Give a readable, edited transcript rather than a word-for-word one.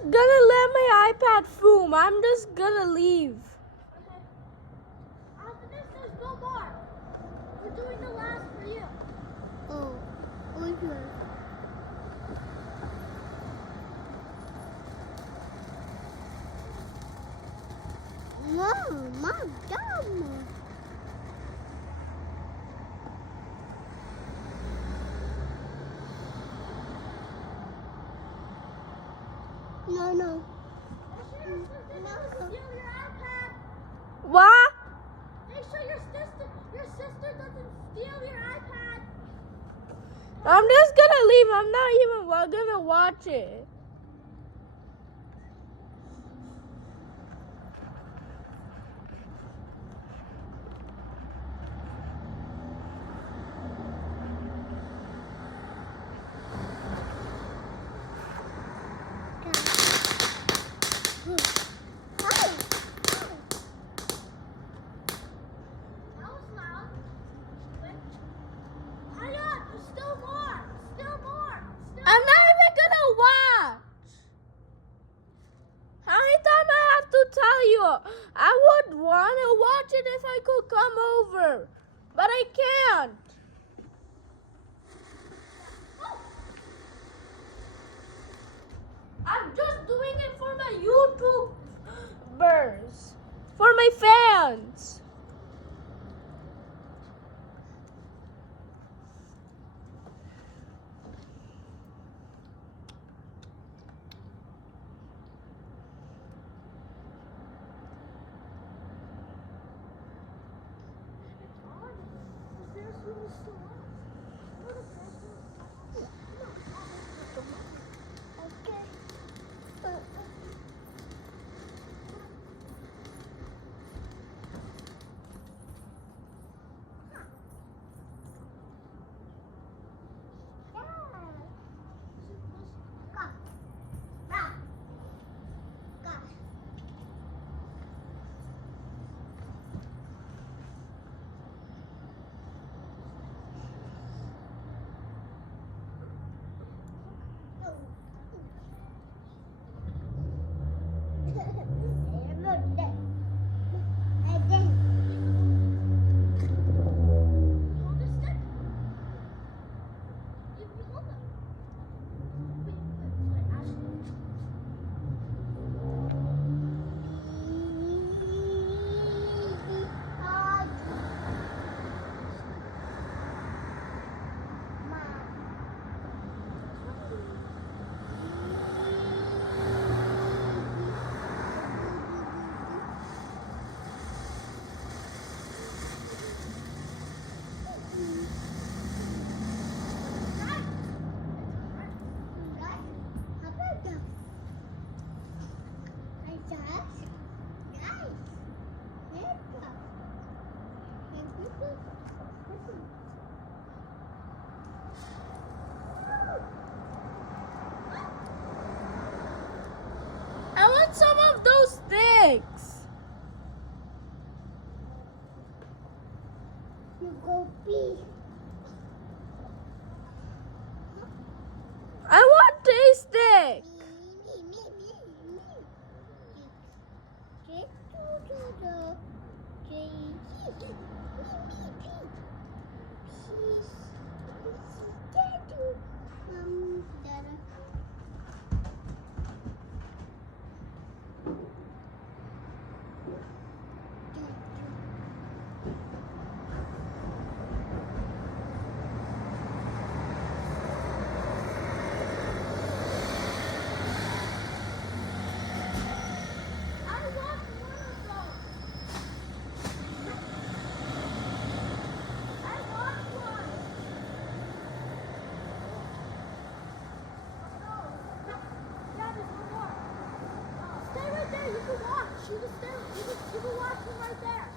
just gonna let my iPad foom. I'm just gonna leave. Okay. After this, there's no more. We're doing the last for you. Oh, okay. Mom, Mom. No. Make sure your sister doesn't steal your iPad. What? Make sure your sister doesn't steal your iPad. I'm just gonna leave. I'm not even gonna watch it. That was loud. Wait. Hurry up. There's still more. Still more. Still I'm not even gonna watch. How many times I have to tell you? I would wanna watch it if I could come over, but I can't. I'm just doing it for my YouTubers, for my fans. I want some of those sticks. You go pee. I want these sticks. Stay right there. You can watch. You can watch from right there.